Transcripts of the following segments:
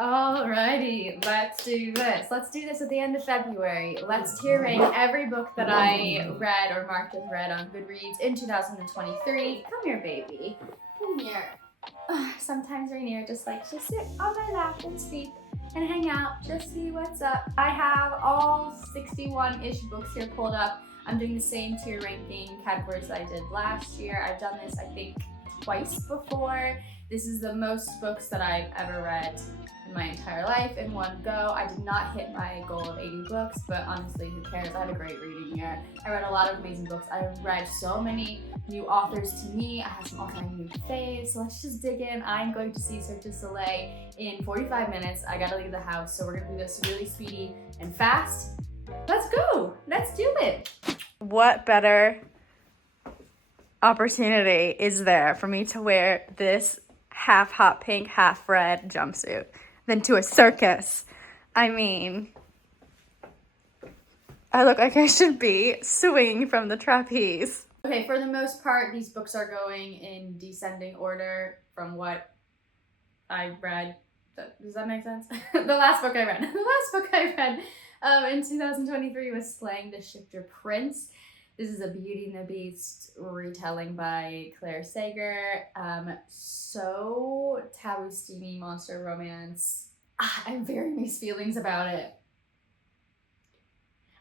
Alrighty, let's do this. Let's do this at the end of February. Let's tier rank every book that I read or marked as read on Goodreads in 2023. Come here, baby. Come here. Sometimes Rhaenyra just likes to sit on my lap and sleep and hang out, just see what's up. I have all 61-ish books here pulled up. I'm doing the same tier ranking categories I did last year. I've done this, I think, twice before. This is the most books that I've ever read in my entire life in one go. I did not hit my goal of 80 books, but honestly, who cares? I had a great reading year. I read a lot of amazing books. I read so many new authors to me. I have some all-time new faves, so let's just dig in. I'm going to see Cirque du Soleil in 45 minutes. I gotta leave the house, so we're gonna do this really speedy and fast. Let's go, let's do it. What better opportunity is there for me to wear this half hot pink, half red jumpsuit than to a circus? I mean, I look like I should be swinging from the trapeze. Okay, for the most part, these books are going in descending order from what I read. Does that make sense? The last book I read in 2023 was Slaying the Shifter Prince. This is a Beauty and the Beast retelling by Claire Sager. So taboo, steamy monster romance. I have very mixed feelings about it.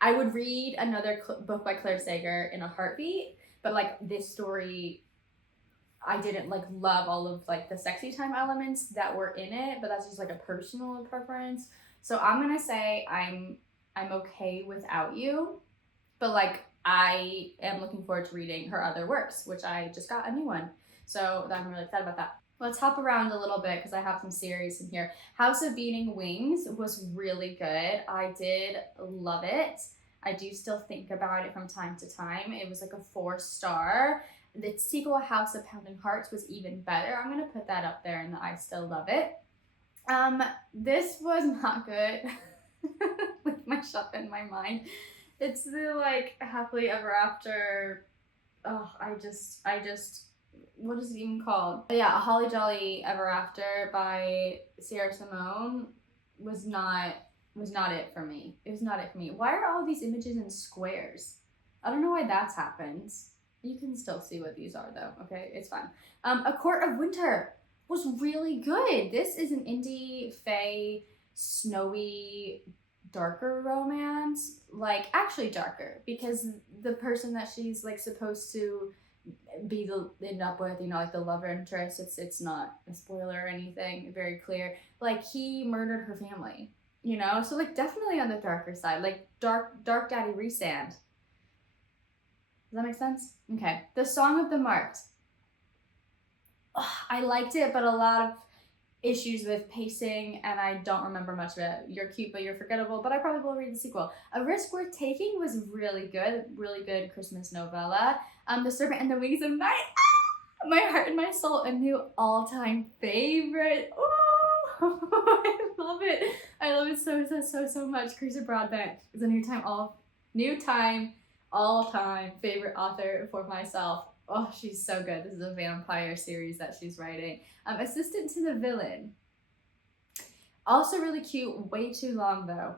I would read another book by Claire Sager in a heartbeat, but like this story, I didn't like love all of like the sexy time elements that were in it, but that's just like a personal preference. So I'm gonna say I'm okay without you, but like I am looking forward to reading her other works, which I just got a new one. So I'm really excited about that. Let's hop around a little bit because I have some series in here. House of Beating Wings was really good. I did love it. I do still think about it from time to time. It was like a 4-star. The sequel, House of Pounding Hearts, was even better. I'm gonna put that up there and I still love it. This was not good. With my shop in my mind. It's the like happily ever after. Oh, I just what is it even called? Yeah, A Holly Jolly Ever After by Sierra Simone was not it for me. It was not it for me. Why are all these images in squares? I don't know why that's happened. You can still see what these are though. Okay, it's fine. A Court of Winter was really good. This is an indie fae snowy darker romance, like actually darker, because the person that she's like supposed to end up with, you know, like the love interest, it's not a spoiler or anything, very clear, like he murdered her family, you know, so like definitely on the darker side, like dark daddy Rhysand. Does that make sense? Okay. The Song of the Marked. I liked it, but a lot of issues with pacing, and I don't remember much of it. You're cute, but you're forgettable, but I probably will read the sequel. A Risk Worth Taking was really good Christmas novella. The Serpent and the Wings of Night, my heart and my soul, a new all-time favorite. Oh, I love it. I love it so much. Cruiser Broadbent is a all-time favorite author for myself. Oh, she's so good. This is a vampire series that she's writing. Assistant to the Villain. Also really cute. Way too long, though.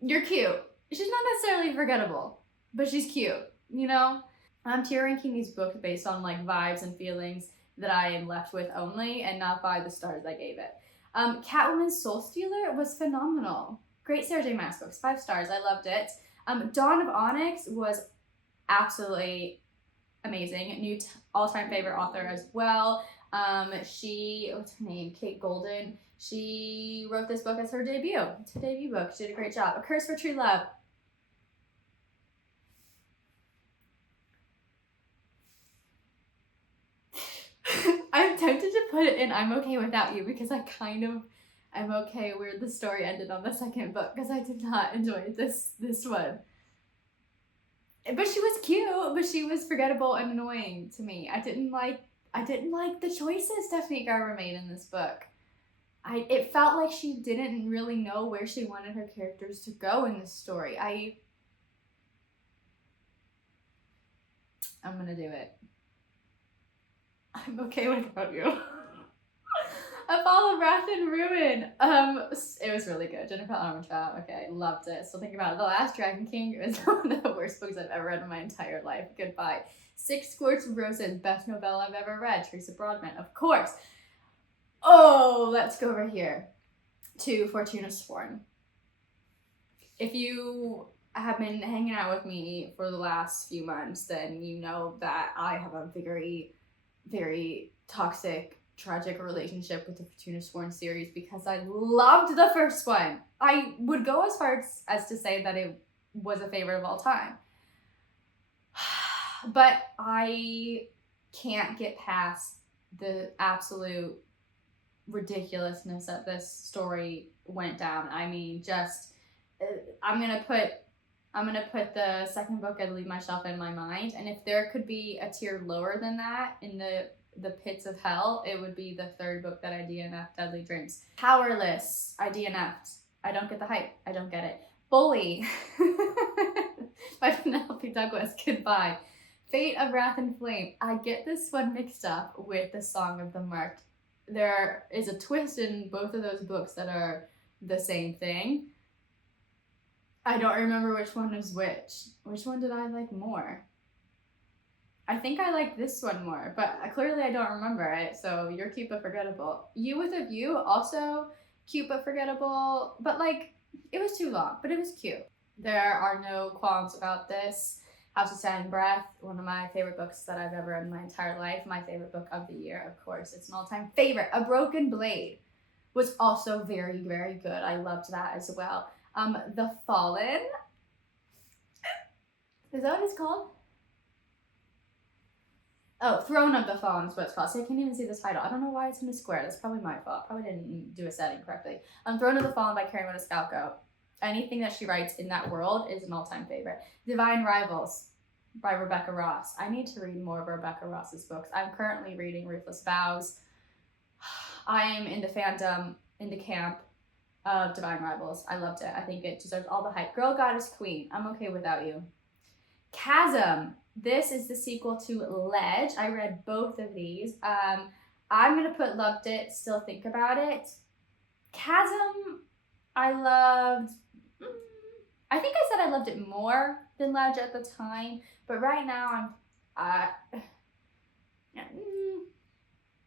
You're cute. She's not necessarily forgettable, but she's cute, you know? I'm tier ranking these books based on like vibes and feelings that I am left with only, and not by the stars I gave it. Catwoman's Soul Stealer was phenomenal. Great Sarah J. Maas books, 5 stars. I loved it. Dawn of Onyx was absolutely amazing. New all-time favorite author as well. What's her name? Kate Golden. She wrote this book as her debut. It's her debut book. She did a great job. A Curse for True Love. I'm tempted to put it in I'm Okay Without You because I'm okay where the story ended on the second book because I did not enjoy this one. But she was cute, but she was forgettable and annoying to me. I didn't like the choices Stephanie Garber made in this book. It felt like she didn't really know where she wanted her characters to go in this story. I'm gonna do it. I'm okay without you. A Fall of Wrath and Ruin. It was really good. Jennifer Armentrout. Okay, loved it. Still thinking about it. The Last Dragon King is one of the worst books I've ever read in my entire life. Goodbye. Six Squirts of Roses. Best novella I've ever read. Teresa Broadman, of course. Oh, let's go over here to Fortuna Sworn. If you have been hanging out with me for the last few months, then you know that I have a very, very toxic, tragic relationship with the Fortuna Sworn series because I loved the first one. I would go as far as to say that it was a favorite of all time. But I can't get past the absolute ridiculousness that this story went down. I mean, just I'm gonna put the second book, I Leave My Shelf in My Mind, and if there could be a tier lower than that in the pits of hell, it would be the third book that I DNF'd, Deadly Drinks. Powerless, I DNF'd. I don't get the hype. I don't get it. Bully by Penelope Douglas. Goodbye. Fate of Wrath and Flame. I get this one mixed up with The Song of the Marked. There is a twist in both of those books that are the same thing. I don't remember which one is which. Which one did I like more? I think I like this one more, but clearly I don't remember it, so you're cute but forgettable. You with a View, also cute but forgettable, but like, it was too long, but it was cute. There are no qualms about this. House of Sand and Breath, one of my favorite books that I've ever read in my entire life. My favorite book of the year, of course. It's an all-time favorite. A Broken Blade was also very, very good. I loved that as well. The Fallen. Is that what it's called? Oh, Throne of the Fallen is what it's called. So I can't even see the title. I don't know why it's in a square. That's probably my fault. Probably didn't do a setting correctly. Throne of the Fallen by Karen Maniscalco. Anything that she writes in that world is an all-time favorite. Divine Rivals by Rebecca Ross. I need to read more of Rebecca Ross's books. I'm currently reading Ruthless Vows. I am in the fandom, in the camp of Divine Rivals. I loved it. I think it deserves all the hype. Girl, Goddess, Queen. I'm okay without you. Chasm. This is the sequel to Ledge. I read both of these. I'm going to put Loved It, Still Think About It. Chasm, I loved... I think I said I loved it more than Ledge at the time, but right now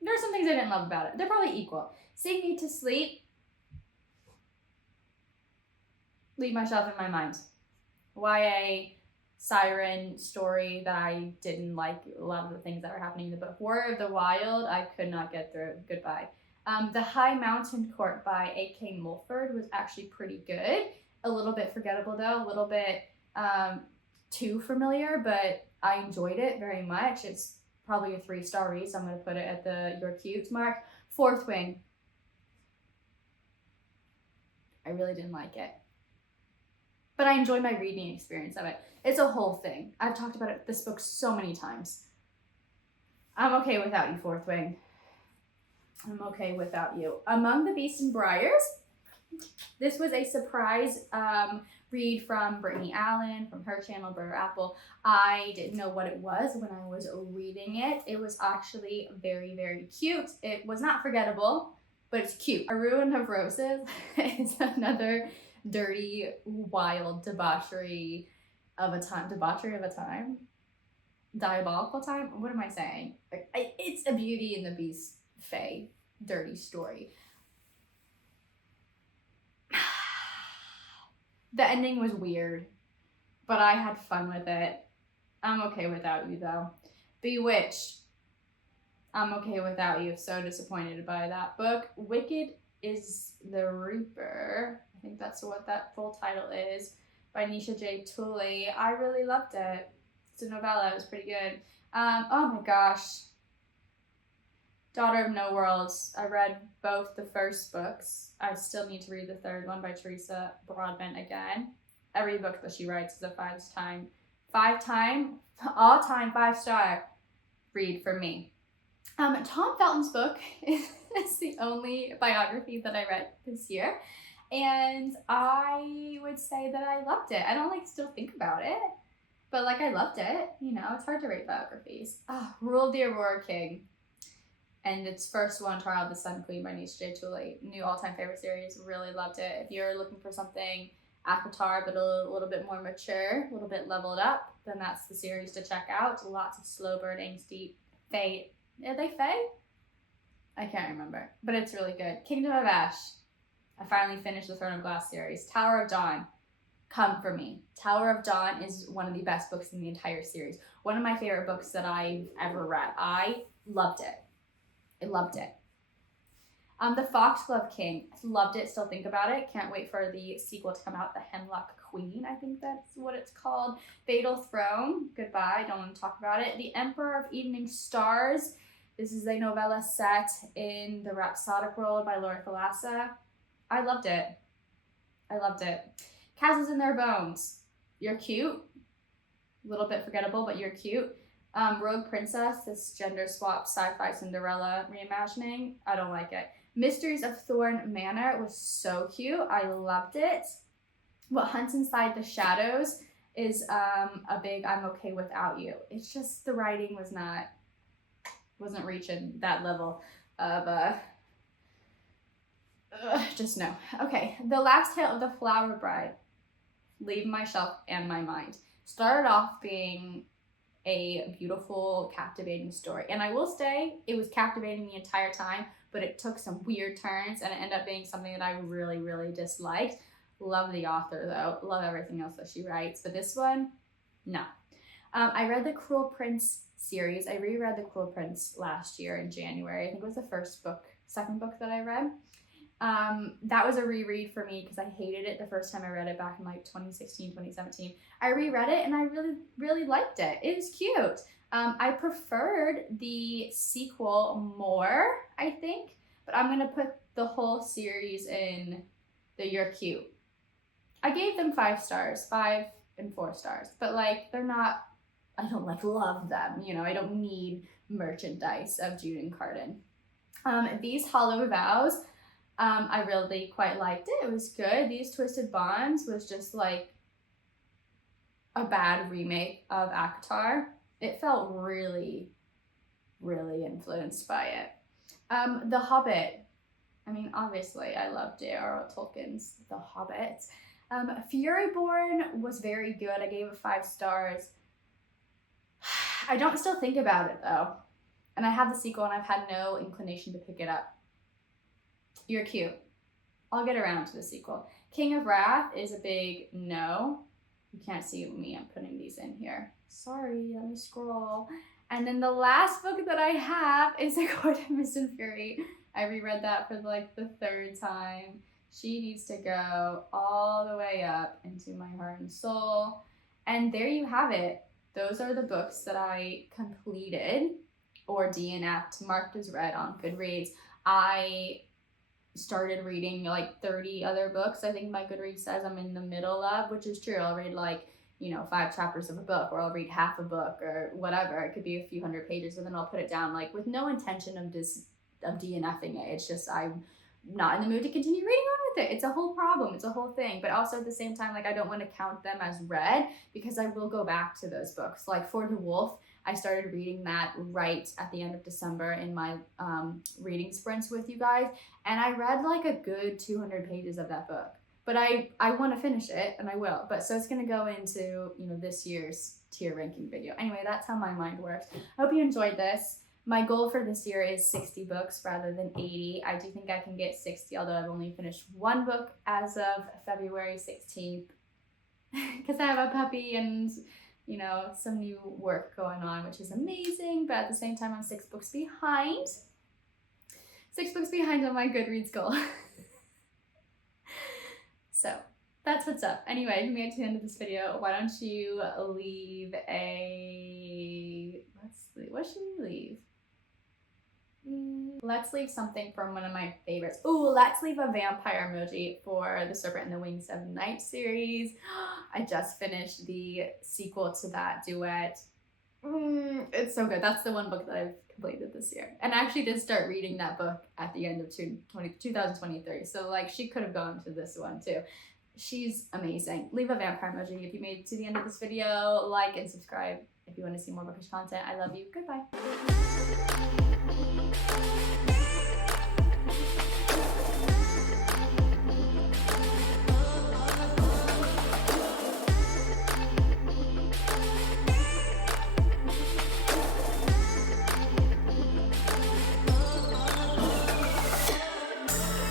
there's some things I didn't love about it. They're probably equal. Sing Me to Sleep. Leave My Shelf in My Mind. YA siren story that I didn't like a lot of the things that were happening in the book. War of the Wild, I could not get through. Goodbye. The High Mountain Court by A.K. Mulford was actually pretty good. A little bit forgettable though, a little bit too familiar, but I enjoyed it very much. It's probably a 3-star read, so I'm going to put it at the You're Cute mark. Fourth Wing. I really didn't like it, but I enjoyed my reading experience of it. It's a whole thing. I've talked about this book so many times. I'm okay without you, Fourth Wing. I'm okay without you. Among the Beasts and Briars. This was a surprise read from Brittany Allen, from her channel, Butter Apple. I didn't know what it was when I was reading it. It was actually very, very cute. It was not forgettable, but it's cute. A Ruin of Roses is another dirty, wild debauchery of a time. Debauchery of a time? Diabolical time? What am I saying? It's a Beauty and the Beast fae dirty story. The ending was weird, but I had fun with it. I'm okay without you, though. Bewitched. I'm okay without you. So disappointed by that book. Wicked is the Reaper. I think that's what that full title is. By Nisha J. Tooley. I really loved it. It's a novella. It was pretty good. Oh my gosh. Daughter of No Worlds. I read both the first books. I still need to read the third one by Teresa Broadman again. Every book that she writes is a all-time 5-star read for me. Tom Felton's book is the only biography that I read this year, and I would say that I loved it. I don't still think about it. But like, I loved it. You know, it's hard to rate biographies. Rule of the Aurora King. And its first one, Trial of the Sun Queen by Nisha J. Tooley. New all-time favorite series. Really loved it. If you're looking for something ACOTAR, but a little bit more mature, a little bit leveled up, then that's the series to check out. Lots of slow burning, steep, fae. Are they fae? I can't remember. But it's really good. Kingdom of Ash. I finally finished the Throne of Glass series. Tower of Dawn. Come for me. Tower of Dawn is one of the best books in the entire series. One of my favorite books that I've ever read. I loved it. I loved it. The Foxglove King. Loved it. Still think about it. Can't wait for the sequel to come out. The Hemlock Queen. I think that's what it's called. Fatal Throne. Goodbye. Don't want to talk about it. The Emperor of Evening Stars. This is a novella set in the Rhapsodic world by Laura Thalassa. I loved it. I loved it. Castles in Their Bones. You're cute. A little bit forgettable, but you're cute. Rogue Princess, this gender swap sci-fi Cinderella reimagining. I don't like it. Mysteries of Thorn Manor was so cute. I loved it. What Hunts Inside the Shadows is a big I'm okay without you. It's just the writing wasn't reaching that level of just no. Okay, The Last Tale of the Flower Bride. Leave my shelf and my mind. Started off being a beautiful, captivating story. And I will say, it was captivating the entire time, but it took some weird turns and it ended up being something that I really, really disliked. Love the author though. Love everything else that she writes. But this one, no. I read the Cruel Prince series. I reread the Cruel Prince last year in January. I think it was the second book that I read. That was a reread for me because I hated it the first time I read it back in like 2016, 2017. I reread it and I really, really liked it. It was cute. I preferred the sequel more, I think, but I'm going to put the whole series in the You're Cute. I gave them 5 stars, 5 and 4 stars, but like, they're not, I don't like love them, you know, I don't need merchandise of Jude and Carden. These Hollow Vows, I really quite liked it. It was good. These Twisted Bonds was just like a bad remake of ACOTAR. It felt really, really influenced by it. The Hobbit. I mean, obviously, I love J.R.R. Tolkien's The Hobbit. Furyborn was very good. I gave it 5 stars. I don't still think about it though. And I have the sequel and I've had no inclination to pick it up. You're Cute. I'll get around to the sequel. King of Wrath is a big no. You can't see me. I'm putting these in here. Sorry, let me scroll. And then the last book that I have is A Court of Mist and Fury. I reread that for like the 3rd time. She needs to go all the way up into my heart and soul. And there you have it. Those are the books that I completed or DNF'd, marked as read on Goodreads. I started reading like 30 other books. I think my Goodreads says I'm in the middle of, which is true. I'll read like, 5 chapters of a book, or I'll read half a book or whatever. It could be a few hundred pages and then I'll put it down like with no intention of DNFing it. It's just I'm not in the mood to continue reading on with it. It's a whole problem. It's a whole thing. But also at the same time, like I don't want to count them as read because I will go back to those books. Like For the Wolf, I started reading that right at the end of December in my reading sprints with you guys. And I read like a good 200 pages of that book. But I want to finish it, and I will. But so it's going to go into, this year's tier ranking video. Anyway, that's how my mind works. I hope you enjoyed this. My goal for this year is 60 books rather than 80. I do think I can get 60, although I've only finished 1 book as of February 16th. Because I have a puppy and, some new work going on, which is amazing. But at the same time, I'm 6 books behind. 6 books behind on my Goodreads goal. So that's what's up. Anyway, if you made it to the end of this video, why don't you leave what should we leave? Let's leave something from one of my favorites. Ooh, let's leave a vampire emoji for the Serpent and the Wings of Night series. I just finished the sequel to that duet. It's so good. That's the one book that I've completed this year. And I actually did start reading that book at the end of 2023. So like she could have gone to this one too. She's amazing. Leave a vampire emoji if you made it to the end of this video. Like and subscribe if you want to see more bookish content. I love you. Goodbye.